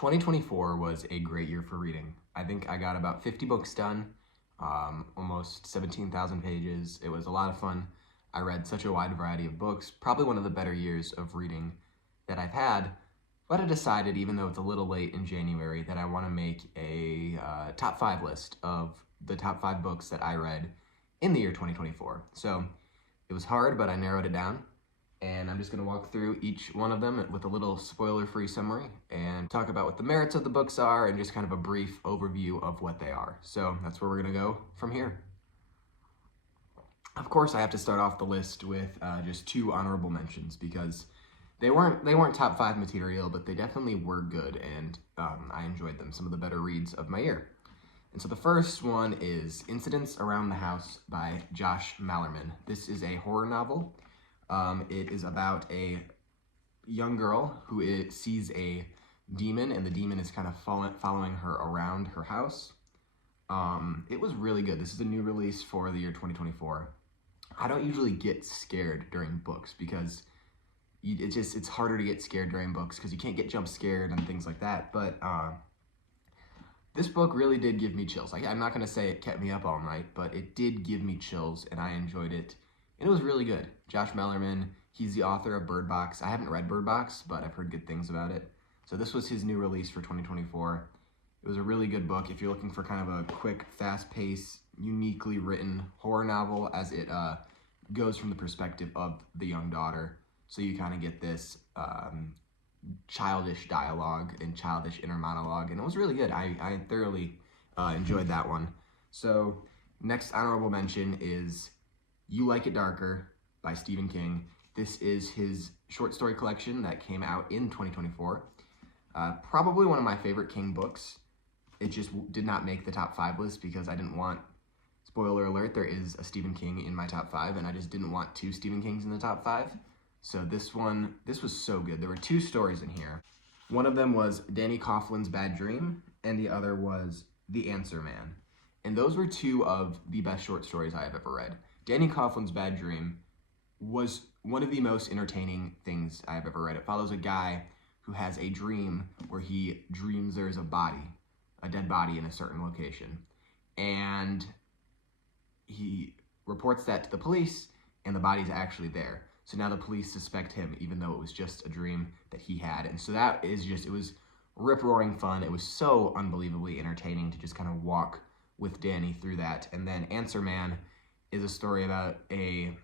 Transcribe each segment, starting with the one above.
2024 was a great year for reading. I think I got about 50 books done, almost 17,000 pages. It was a lot of fun. I read such a wide variety of books, probably one of the better years of reading that I've had, but I decided, even though it's a little late in January, that I want to make a top 5 list of the top 5 books that I read in the year 2024. So it was hard, but I narrowed it down. And I'm just going to walk through each one of them with a little spoiler-free summary and talk about what the merits of the books are and just kind of a brief overview of what they are. So that's where we're going to go from here. Of course, I have to start off the list with just 2 honorable mentions because they weren't top 5 material, but they definitely were good, and I enjoyed them. Some of the better reads of my year. And so the first one is Incidents Around the House by Josh Malerman. This is a horror novel. It is about a young girl who sees a demon, and the demon is kind of following her around her house. It was really good. This is a new release for the year 2024. I don't usually get scared during books because it's harder to get scared during books because you can't get jump scared and things like that. But this book really did give me chills. I'm not going to say it kept me up all night, but it did give me chills, and I enjoyed it. And it was really good. Josh Malerman, he's the author of Bird Box. I haven't read Bird Box, but I've heard good things about it. So this was his new release for 2024. It was a really good book if you're looking for kind of a quick, fast-paced, uniquely written horror novel, as it goes from the perspective of the young daughter. So you kind of get this childish dialogue and childish inner monologue, and it was really good. I thoroughly enjoyed that one. So next honorable mention is You Like It Darker by Stephen King. This is his short story collection that came out in 2024. Probably one of my favorite King books. It just did not make the top 5 list because I didn't want, spoiler alert, there is a Stephen King in my top 5, and I just didn't want 2 Stephen Kings in the top 5. So this was so good. There were 2 stories in here. One of them was Danny Coughlin's Bad Dream, and the other was The Answer Man. And those were 2 of the best short stories I have ever read. Danny Coughlin's Bad Dream was one of the most entertaining things I have ever read. It follows a guy who has a dream where he dreams there's a dead body in a certain location. And he reports that to the police, and the body's actually there. So now the police suspect him, even though it was just a dream that he had. And so it was rip-roaring fun. It was so unbelievably entertaining to just kind of walk with Danny through that. And then Answer Man is a story about a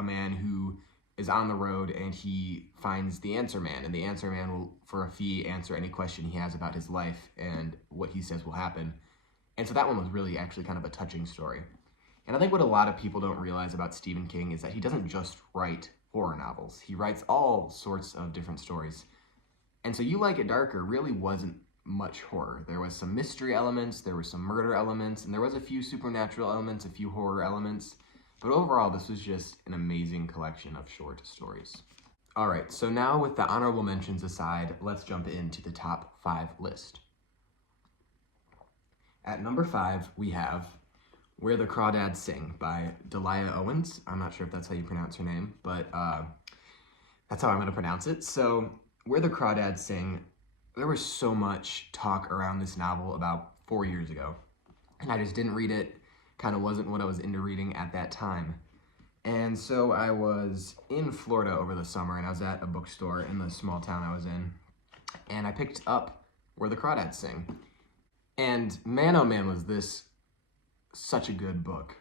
man who is on the road, and he finds the Answer Man, and the Answer Man will, for a fee, answer any question he has about his life and what he says will happen. And so that one was really actually kind of a touching story. And I think what a lot of people don't realize about Stephen King is that he doesn't just write horror novels. He writes all sorts of different stories. And so You Like It Darker really wasn't much horror. There was some mystery elements, there were some murder elements, and there was a few supernatural elements, a few horror elements. But overall, this was just an amazing collection of short stories. All right, so now with the honorable mentions aside, let's jump into the top 5 list. At number 5, we have Where the Crawdads Sing by Delia Owens. I'm not sure if that's how you pronounce her name, but that's how I'm going to pronounce it. So Where the Crawdads Sing, there was so much talk around this novel about 4 years ago, and I just didn't read it. Kind of wasn't what I was into reading at that time. And so I was in Florida over the summer, and I was at a bookstore in the small town I was in, and I picked up Where the Crawdads Sing. And man, oh man, was this such a good book.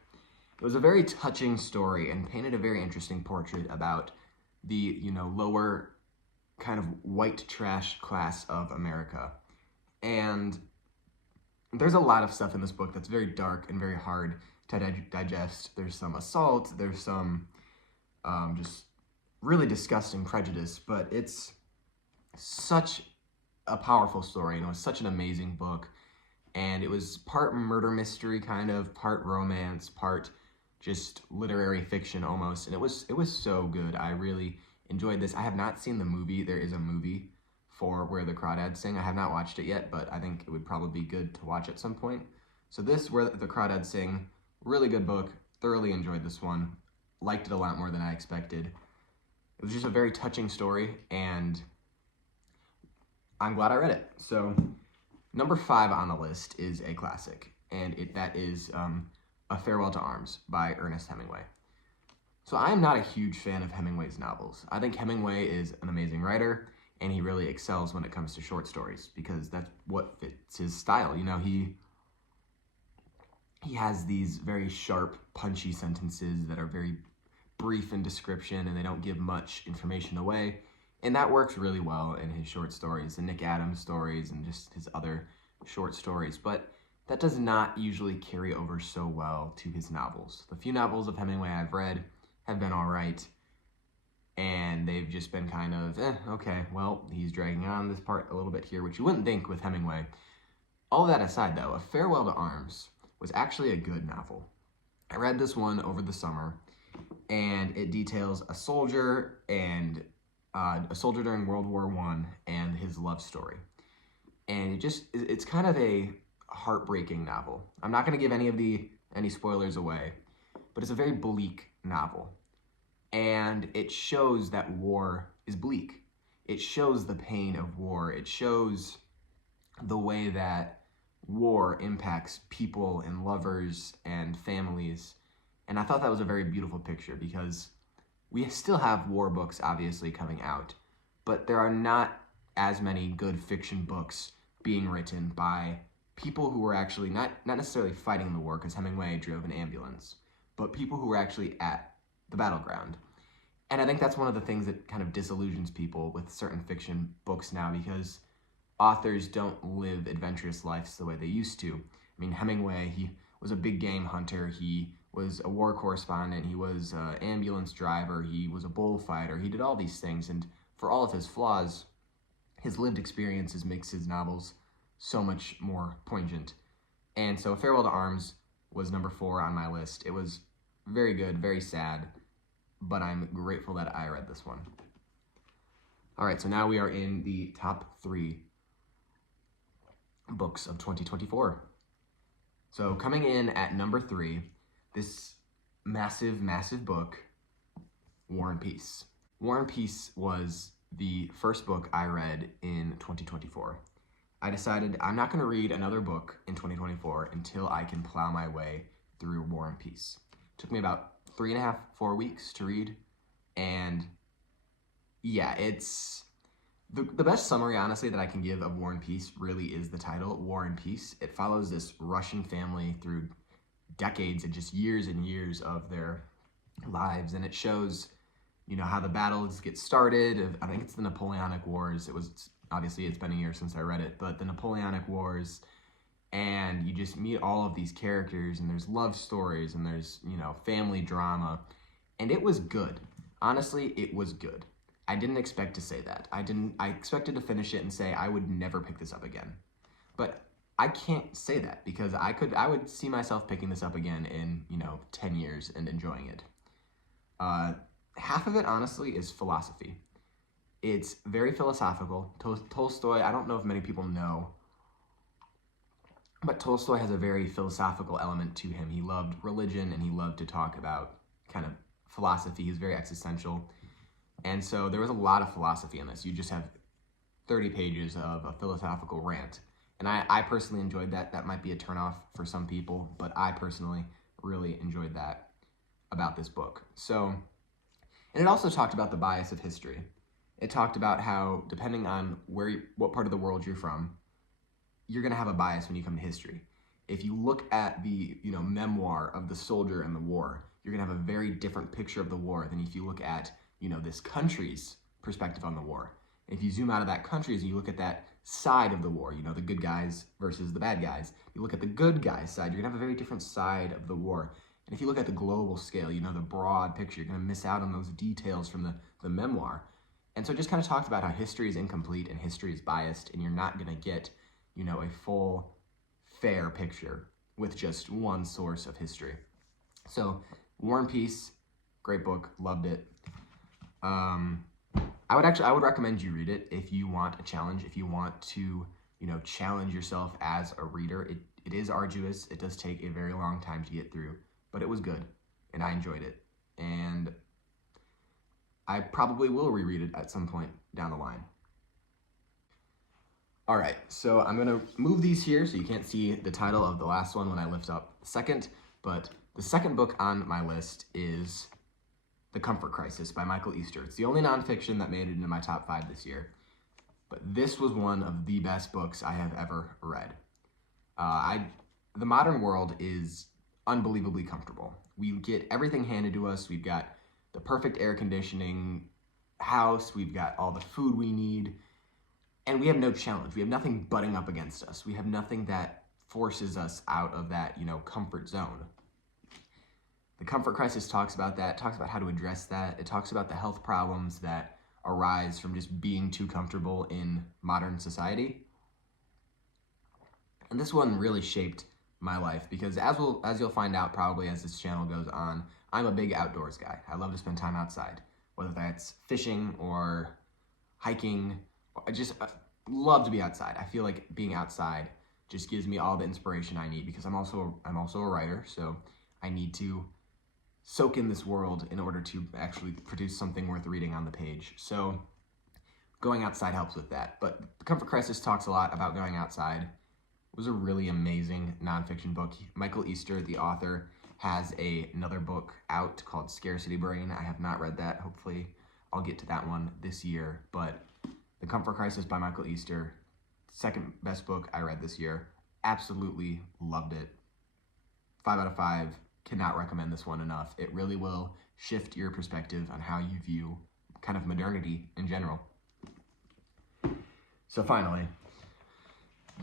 It was a very touching story and painted a very interesting portrait about the, lower kind of white trash class of America. And there's a lot of stuff in this book that's very dark and very hard to digest. There's some assault, there's some just really disgusting prejudice, but it's such a powerful story, and it was such an amazing book. And it was part murder mystery, kind of, part romance, part just literary fiction almost. And it was so good. I really enjoyed this. I have not seen the movie. There is a movie for Where the Crawdads Sing. I have not watched it yet, but I think it would probably be good to watch at some point. So this, Where the Crawdads Sing, really good book. Thoroughly enjoyed this one. Liked it a lot more than I expected. It was just a very touching story, and I'm glad I read it. So number 5 on the list is a classic, and that is A Farewell to Arms by Ernest Hemingway. So I am not a huge fan of Hemingway's novels. I think Hemingway is an amazing writer, and he really excels when it comes to short stories because that's what fits his style. You know, he has these very sharp, punchy sentences that are very brief in description, and they don't give much information away. And that works really well in his short stories, the Nick Adams stories, and just his other short stories. But that does not usually carry over so well to his novels. The few novels of Hemingway I've read have been all right, and they've just been kind of, okay, well, he's dragging on this part a little bit here, which you wouldn't think with Hemingway. All that aside, though, A Farewell to Arms was actually a good novel. I read this one over the summer, and it details a soldier during World War I and his love story. And it's kind of a heartbreaking novel. I'm not going to give any spoilers away, but it's a very bleak novel. And it shows that war is bleak. It shows the pain of war. It shows the way that war impacts people and lovers and families. And I thought that was a very beautiful picture because we still have war books obviously coming out, but there are not as many good fiction books being written by people who were actually not necessarily fighting the war, because Hemingway drove an ambulance, but people who were actually at the battleground. And I think that's one of the things that kind of disillusions people with certain fiction books now, because authors don't live adventurous lives the way they used to. I mean, Hemingway, he was a big game hunter, he was a war correspondent, he was an ambulance driver, he was a bullfighter, he did all these things, and for all of his flaws, his lived experiences makes his novels so much more poignant. And so A Farewell to Arms was number 4 on my list. It was very good, very sad, but I'm grateful that I read this one. All right, so now we are in the top 3 books of 2024. So coming in at number 3, this massive, massive book, War and Peace. War and Peace was the first book I read in 2024. I decided I'm not going to read another book in 2024 until I can plow my way through War and Peace. It took me about 3.5, 4 weeks to read, and yeah, it's the best summary, honestly, that I can give of War and Peace really is the title, War and Peace. It follows this Russian family through decades and just years and years of their lives, and it shows, you know, how the battles get started. I think it's the Napoleonic Wars. Obviously it's been a year since I read it, but the Napoleonic Wars, and you just meet all of these characters, and there's love stories, and there's, you know, family drama, and it was good. Honestly, it was good. I didn't expect to say that. I expected to finish it and say I would never pick this up again. But I can't say that because I would see myself picking this up again in, 10 years and enjoying it. Half of it, honestly, is philosophy. It's very philosophical. Tolstoy, I don't know if many people know, but Tolstoy has a very philosophical element to him. He loved religion and he loved to talk about kind of philosophy. He's very existential. And so there was a lot of philosophy in this. You just have 30 pages of a philosophical rant. And I personally enjoyed that. That might be a turnoff for some people, but I personally really enjoyed that about this book. So, and it also talked about the bias of history. It talked about how, depending on what part of the world you're from, you're going to have a bias when you come to history. If you look at the, memoir of the soldier and the war, you're going to have a very different picture of the war than if you look at, this country's perspective on the war. If you zoom out of that country and you look at that side of the war, the good guys versus the bad guys, you look at the good guys side, you're going to have a very different side of the war. And if you look at the global scale, the broad picture, you're going to miss out on those details from the memoir. And so it just kind of talked about how history is incomplete and history is biased, and you're not going to get, a full, fair picture with just one source of history. So, War and Peace, great book, loved it. I would recommend you read it if you want a challenge, if you want to, challenge yourself as a reader. It is arduous. It does take a very long time to get through, but it was good, and I enjoyed it. And I probably will reread it at some point down the line. All right, so I'm gonna move these here so you can't see the title of the last one when I lift up the second, but the second book on my list is The Comfort Crisis by Michael Easter. It's the only nonfiction that made it into my top 5 this year, but this was one of the best books I have ever read. The modern world is unbelievably comfortable. We get everything handed to us. We've got the perfect air conditioning house. We've got all the food we need. And we have no challenge. We have nothing butting up against us. We have nothing that forces us out of that, comfort zone. The Comfort Crisis talks about that, talks about how to address that. It talks about the health problems that arise from just being too comfortable in modern society. And this one really shaped my life because as you'll find out probably as this channel goes on, I'm a big outdoors guy. I love to spend time outside, whether that's fishing or hiking. I just love to be outside. I feel like being outside just gives me all the inspiration I need because I'm also a writer, so I need to soak in this world in order to actually produce something worth reading on the page. So going outside helps with that. But The Comfort Crisis talks a lot about going outside. It was a really amazing nonfiction book. Michael Easter, the author, has another book out called Scarcity Brain. I have not read that. Hopefully I'll get to that one this year. But The Comfort Crisis by Michael Easter, second best book I read this year. Absolutely loved it. 5 out of 5. Cannot recommend this one enough. It really will shift your perspective on how you view kind of modernity in general. So finally,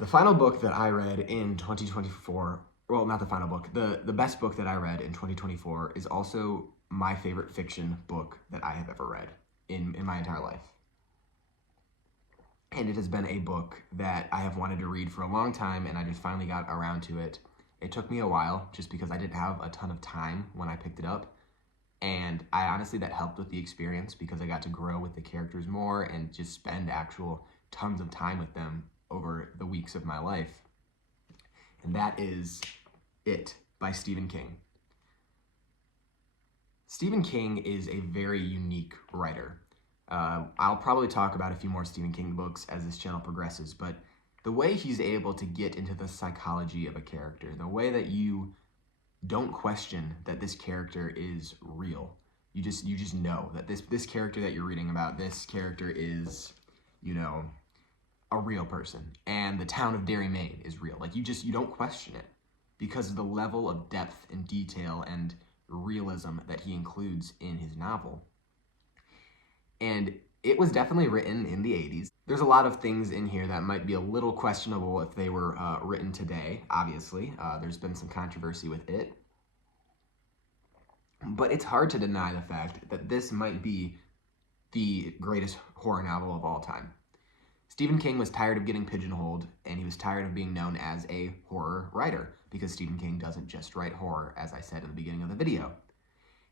the final book that I read in 2024, well, not the final book, the best book that I read in 2024 is also my favorite fiction book that I have ever read in my entire life. And it has been a book that I have wanted to read for a long time, and I just finally got around to it. It took me a while just because I didn't have a ton of time when I picked it up. And I honestly, that helped with the experience because I got to grow with the characters more and just spend actual tons of time with them over the weeks of my life. And that is It by Stephen King. Stephen King is a very unique writer. I'll probably talk about a few more Stephen King books as this channel progresses, but the way he's able to get into the psychology of a character, the way that you don't question that this character is real. You just know that this character that you're reading about, this character is, a real person. And the town of Derry, Maine is real. Like you don't question it because of the level of depth and detail and realism that he includes in his novel. And it was definitely written in the 80s. There's a lot of things in here that might be a little questionable if they were written today, obviously. There's been some controversy with it. But it's hard to deny the fact that this might be the greatest horror novel of all time. Stephen King was tired of getting pigeonholed, and he was tired of being known as a horror writer, because Stephen King doesn't just write horror, as I said in the beginning of the video.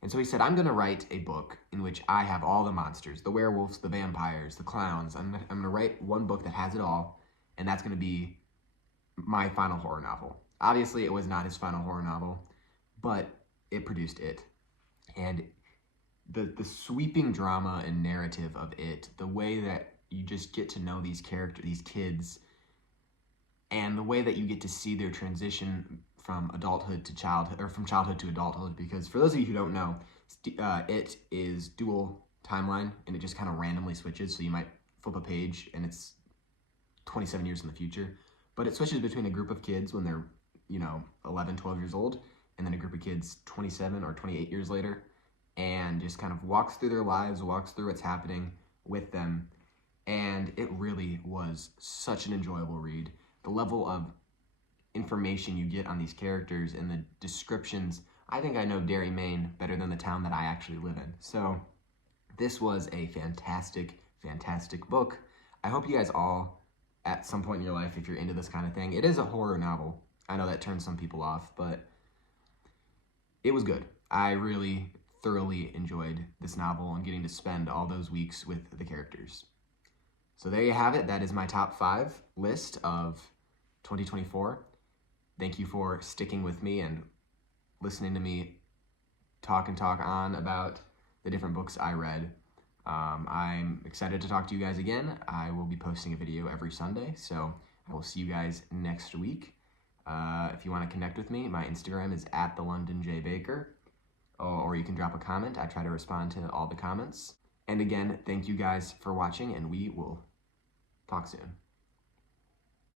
And so he said, I'm going to write a book in which I have all the monsters, the werewolves, the vampires, the clowns. I'm going to write one book that has it all, and that's going to be my final horror novel. Obviously, it was not his final horror novel, but it produced it. And the sweeping drama and narrative of it, the way that you just get to know these characters, these kids, and the way that you get to see their transition from adulthood to childhood, or from childhood to adulthood, because for those of you who don't know, it is dual timeline, and it just kind of randomly switches, so you might flip a page, and it's 27 years in the future, but it switches between a group of kids when they're, 11, 12 years old, and then a group of kids 27 or 28 years later, and just kind of walks through their lives, walks through what's happening with them, and it really was such an enjoyable read. The level of information you get on these characters and the descriptions. I think I know Derry, Maine better than the town that I actually live in. So this was a fantastic, fantastic book. I hope you guys all, at some point in your life, if you're into this kind of thing, it is a horror novel. I know that turns some people off, but it was good. I really thoroughly enjoyed this novel and getting to spend all those weeks with the characters. So there you have it. That is my top 5 list of 2024. Thank you for sticking with me and listening to me talk on about the different books I read. I'm excited to talk to you guys again. I will be posting a video every Sunday, so I will see you guys next week. If you want to connect with me, my Instagram is @thelondonjbaker, or you can drop a comment. I try to respond to all the comments. And again, thank you guys for watching, and we will talk soon.